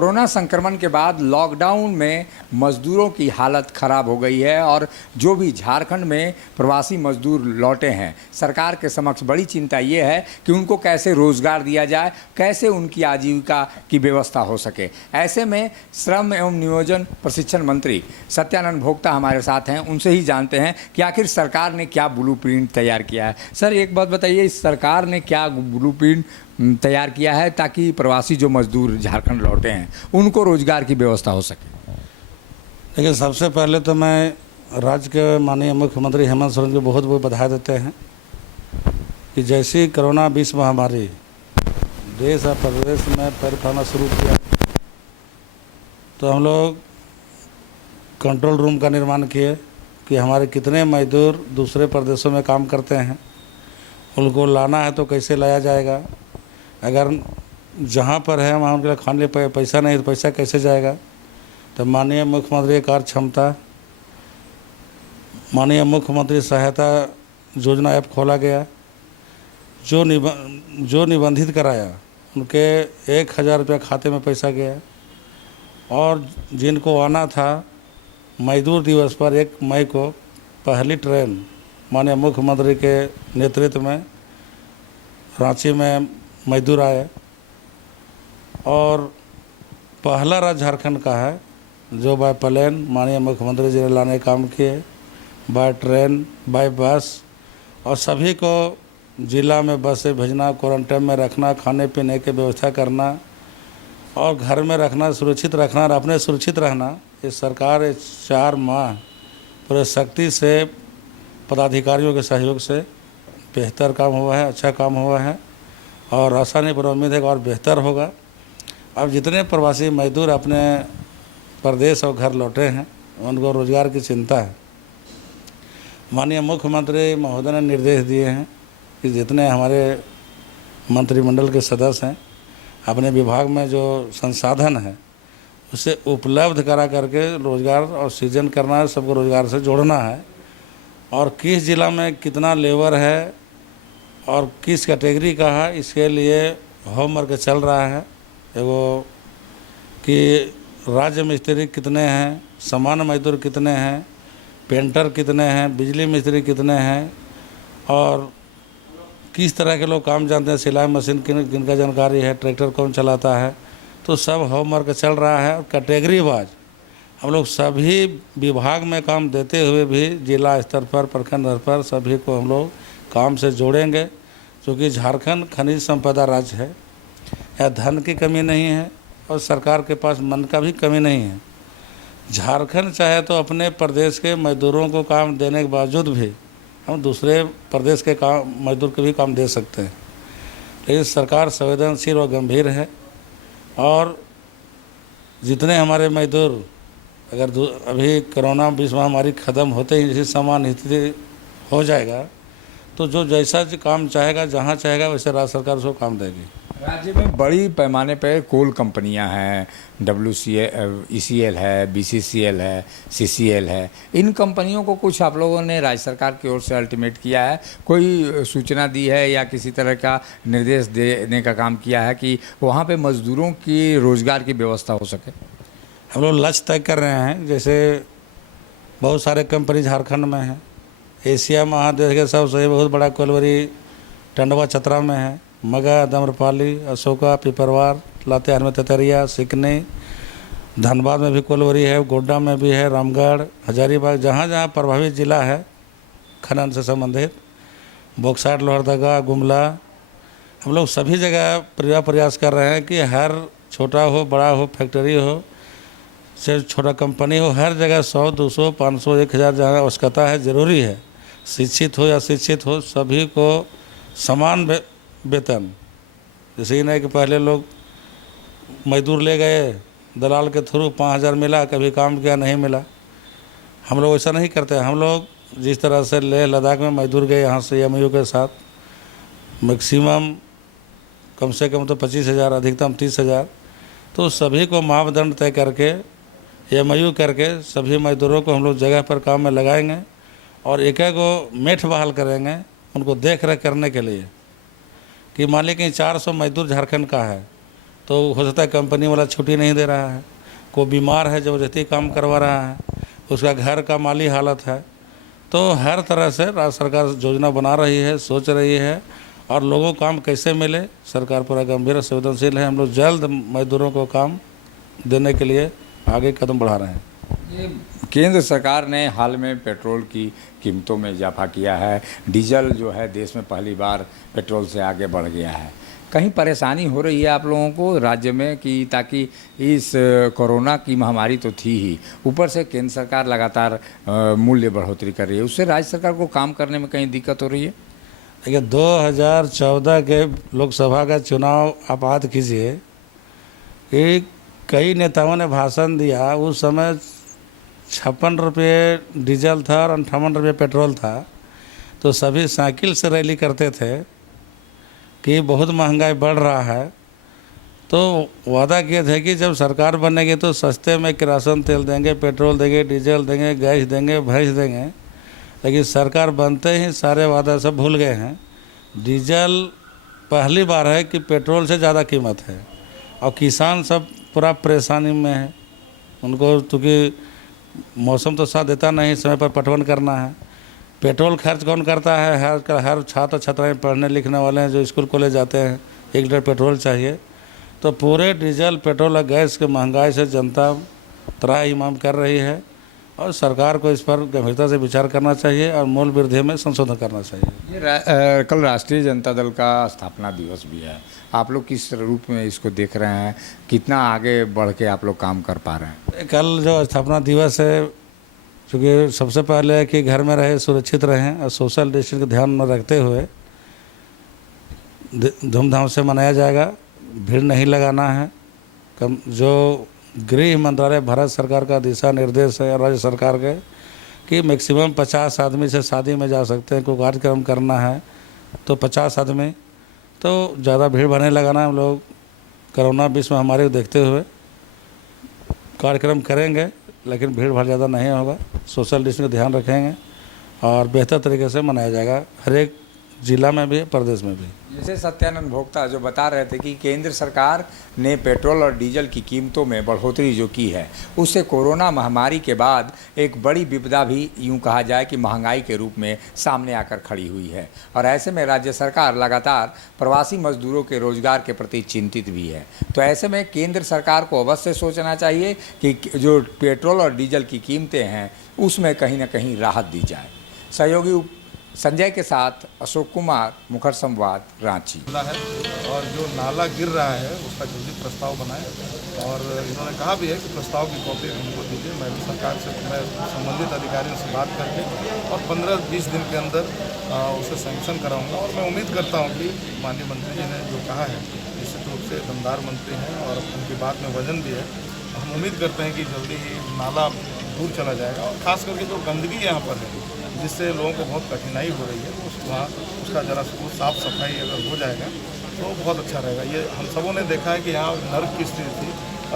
Corona संक्रमण के बाद लॉकडाउन में मजदूरों की हालत खराब हो गई है और जो भी झारखंड में प्रवासी मजदूर लौटे हैं, सरकार के समक्ष बड़ी चिंता ये है कि उनको कैसे रोजगार दिया जाए, कैसे उनकी आजीविका की व्यवस्था हो सके। ऐसे में श्रम एवं नियोजन प्रशिक्षण मंत्री सत्यानंद भोक्ता हमारे साथ हैं, उनसे ही जानते हैं कि आखिर सरकार ने क्या ब्लूप्रिंट तैयार किया है। सर, एक बात बताइए, सरकार ने क्या ब्लूप्रिंट तैयार किया है ताकि प्रवासी जो मजदूर झारखंड लौटे हैं उनको रोजगार की व्यवस्था हो सके? देखिए, सबसे पहले तो मैं राज्य के माननीय मुख्यमंत्री हेमंत सोरेन को बहुत बहुत बधाई देते हैं कि जैसी कोरोना 20 महामारी देश और प्रदेश में पैर फैलाना शुरू किया तो हम लोग कंट्रोल रूम का निर्माण किए कि हमारे कितने मजदूर दूसरे प्रदेशों में काम करते हैं, उनको लाना है तो कैसे लाया जाएगा, अगर जहाँ पर है वहाँ उनके लिए खाने पैसा नहीं तो पैसा कैसे जाएगा। तो माननीय मुख्यमंत्री कार्य क्षमता, माननीय मुख्यमंत्री सहायता योजना ऐप खोला गया। जो निबंधित कराया उनके 1000 रुपया खाते में पैसा गया और जिनको आना था मजदूर दिवस पर 1 मई को पहली ट्रेन माननीय मुख्यमंत्री के नेतृत्व में रांची में मजदूर आए और पहला राज्य झारखंड का है जो बाय प्लेन माननीय मुख्यमंत्री जी ने लाने का काम किए, बाय ट्रेन, बाय बस, और सभी को जिला में बस से भेजना, क्वारंटाइन में रखना, खाने पीने की व्यवस्था करना और घर में रखना, सुरक्षित रखना और अपने सुरक्षित रहना। ये सरकार 4 माह पूरे शक्ति से पदाधिकारियों के सहयोग से बेहतर काम हुआ है, अच्छा काम हुआ है और आसानी पर उम्मीद है कि और बेहतर होगा। अब जितने प्रवासी मजदूर अपने प्रदेश और घर लौटे हैं उनको रोज़गार की चिंता है। माननीय मुख्यमंत्री महोदय ने निर्देश दिए हैं कि जितने हमारे मंत्रिमंडल के सदस्य हैं अपने विभाग में जो संसाधन है उसे उपलब्ध करा करके रोज़गार और सृजन करना है, सबको रोज़गार से जोड़ना है और किस ज़िला में कितना लेबर है और किस कैटेगरी का है इसके लिए होमवर्क चल रहा है। एगो कि राज्य मिस्त्री कितने हैं, सामान्य मजदूर कितने हैं, पेंटर कितने हैं, बिजली मिस्त्री कितने हैं और किस तरह के लोग काम जानते हैं, सिलाई मशीन किनका जानकारी है, ट्रैक्टर कौन चलाता है, तो सब होमवर्क चल रहा है। और कैटेगरी वाइज हम लोग सभी विभाग में काम देते हुए भी जिला स्तर पर, प्रखंड स्तर पर सभी को हम लोग काम से जोड़ेंगे, क्योंकि झारखंड खनिज संपदा राज्य है, या धन की कमी नहीं है और सरकार के पास मन का भी कमी नहीं है। झारखंड चाहे तो अपने प्रदेश के मजदूरों को काम देने के बावजूद भी हम दूसरे प्रदेश के काम मजदूर को भी काम दे सकते हैं, लेकिन सरकार संवेदनशील और गंभीर है और जितने हमारे मजदूर अगर अभी कोरोना 20 महामारी ख़त्म होते ही जैसे सामान्य स्थिति हो जाएगा तो जो जैसा काम चाहेगा, जहाँ चाहेगा वैसे राज्य सरकार उसको काम देगी। राज्य में बड़ी पैमाने पर कोल कंपनियां हैं, ECL है, BCCL है, CCL है। इन कंपनियों को कुछ आप लोगों ने राज्य सरकार की ओर से अल्टीमेट किया है, कोई सूचना दी है या किसी तरह का निर्देश देने का काम किया है कि वहाँ पे मजदूरों की रोज़गार की व्यवस्था हो सके? हम लोग लक्ष्य तय कर रहे हैं। जैसे बहुत सारे कंपनी झारखंड में हैं, एशिया महादेश के सबसे बहुत बड़ा कोलवरी टंडवा चतरा में है, मगा, दम्रपाली, अशोका, पिपरवार, लातेहार में तेतरिया, सिकनी, धनबाद में भी कोलवरी है, गोड्डा में भी है, रामगढ़, हजारीबाग, जहाँ जहाँ प्रभावित जिला है खनन से संबंधित, बॉक्साइट, लोहरदगा, गुमला, हम लोग सभी जगह प्रयास कर रहे हैं कि हर छोटा हो, बड़ा हो, फैक्ट्री हो, चाहे छोटा कंपनी हो, हर जगह 100, 200, 500, 1000 जहाँ आवश्यकता है, ज़रूरी है, शिक्षित हो या शिक्षित हो, सभी को समान वेतन। जैसे ही नहीं कि पहले लोग मजदूर ले गए दलाल के थ्रू 5000 मिला, कभी काम किया नहीं मिला। हम लोग ऐसा नहीं करते। हम लोग जिस तरह से लेह लद्दाख में मजदूर गए यहाँ से MOU के साथ, मैक्सिमम कम से कम तो 25,000, अधिकतम 30,000, तो सभी को मापदंड तय करके MOU करके सभी मजदूरों को हम लोग जगह पर काम में लगाएंगे और एक को मेठ बहाल करेंगे उनको देख रेख करने के लिए कि मान लीजिए कि 400 मजदूर झारखंड का है तो हो सकता है कंपनी वाला छुट्टी नहीं दे रहा है, कोई बीमार है ज़बरदस्ती काम करवा रहा है, उसका घर का माली हालत है। तो हर तरह से राज्य सरकार योजना बना रही है, सोच रही है, और लोगों को काम कैसे मिले सरकार पूरा गंभीर और संवेदनशील है। हम लोग जल्द मजदूरों को काम देने के लिए आगे कदम बढ़ा रहे हैं। ये केंद्र सरकार ने हाल में पेट्रोल की कीमतों में इजाफा किया है। डीजल जो है देश में पहली बार पेट्रोल से आगे बढ़ गया है। कहीं परेशानी हो रही है आप लोगों को राज्य में कि ताकि इस कोरोना की महामारी तो थी ही, ऊपर से केंद्र सरकार लगातार मूल्य बढ़ोतरी कर रही है, उससे राज्य सरकार को काम करने में कहीं दिक्कत हो रही है? देखिए 2014 के लोकसभा का चुनाव आप याद कीजिए कि कई नेताओं ने भाषण दिया। उस समय 56 रुपये डीजल था और 58 रुपये पेट्रोल था। तो सभी साइकिल से रैली करते थे कि बहुत महंगाई बढ़ रहा है। तो वादा किए थे कि जब सरकार बनेगी तो सस्ते में किरासन तेल देंगे, पेट्रोल देंगे, डीजल देंगे, गैस देंगे, भैंस देंगे। लेकिन सरकार बनते ही सारे वादा सब भूल गए हैं। डीजल पहली बार है कि पेट्रोल से ज़्यादा कीमत है, और किसान सब पूरा परेशानी में है। उनको क्योंकि मौसम तो साथ देता नहीं, समय पर पटवन करना है। पेट्रोल खर्च कौन करता है? हर छात्र छात्राएं पढ़ने लिखने वाले हैं जो स्कूल कॉलेज जाते हैं, 1 लीटर पेट्रोल चाहिए। तो पूरे डीजल, पेट्रोल और गैस की महंगाई से जनता त्राहिमाम कर रही है, और सरकार को इस पर गंभीरता से विचार करना चाहिए और मूल्य वृद्धि में संशोधन करना चाहिए। ये कल राष्ट्रीय जनता दल का स्थापना दिवस भी है, आप लोग किस रूप में इसको देख रहे हैं? कितना आगे बढ़ के आप लोग काम कर पा रहे हैं? कल जो स्थापना दिवस है, क्योंकि सबसे पहले है कि घर में रहे, सुरक्षित रहें और सोशल डिस्टेंस का ध्यान में रखते हुए धूमधाम से मनाया जाएगा। भीड़ नहीं लगाना है। जो गृह मंत्रालय भारत सरकार का दिशा निर्देश है, राज्य सरकार के, कि मैक्सिमम 50 आदमी से शादी में जा सकते हैं। कोई कार्यक्रम करना है तो 50 आदमी, तो ज़्यादा भीड़ भाड़ लगाना है। हम लोग कोरोना विश्व महामारी को देखते हुए कार्यक्रम करेंगे, लेकिन भीड़ भाड़ ज़्यादा नहीं होगा। सोशल डिस्टेंस का ध्यान रखेंगे और बेहतर तरीके से मनाया जाएगा, हर एक जिला में भी, प्रदेश में भी। जैसे सत्यानंद भोक्ता जो बता रहे थे कि केंद्र सरकार ने पेट्रोल और डीजल की कीमतों में बढ़ोतरी जो की है, उससे कोरोना महामारी के बाद एक बड़ी विपदा भी यूं कहा जाए कि महंगाई के रूप में सामने आकर खड़ी हुई है। और ऐसे में राज्य सरकार लगातार प्रवासी मजदूरों के रोजगार के प्रति चिंतित भी है। तो ऐसे में केंद्र सरकार को अवश्य सोचना चाहिए कि जो पेट्रोल और डीजल की कीमतें हैं उसमें कहीं ना कहीं राहत दी जाए। सहयोगी संजय के साथ अशोक कुमार, मुखर संवाद, रांची। है और जो नाला गिर रहा है उसका जल्दी प्रस्ताव बनाए, और इन्होंने कहा भी है कि प्रस्ताव की कॉपी हमको दीजिए। मैं भी सरकार से, मैं संबंधित अधिकारियों से बात करके और 15-20 दिन के अंदर उसे सैंक्शन कराऊंगा। और मैं उम्मीद करता हूं कि माननीय मंत्री जी ने जो कहा है, निश्चित रूप से दमदार मंत्री हैं और उनकी बात में वजन भी है। हम उम्मीद करते हैं कि जल्दी ही नाला दूर चला जाएगा, और ख़ास करके जो गंदगी यहाँ पर है जिससे लोगों को बहुत कठिनाई हो रही है, तो वहाँ उसका जरा साफ सफाई अगर हो जाएगा तो बहुत अच्छा रहेगा। ये हम सबों ने देखा है कि यहाँ नर्क की स्थिति थी,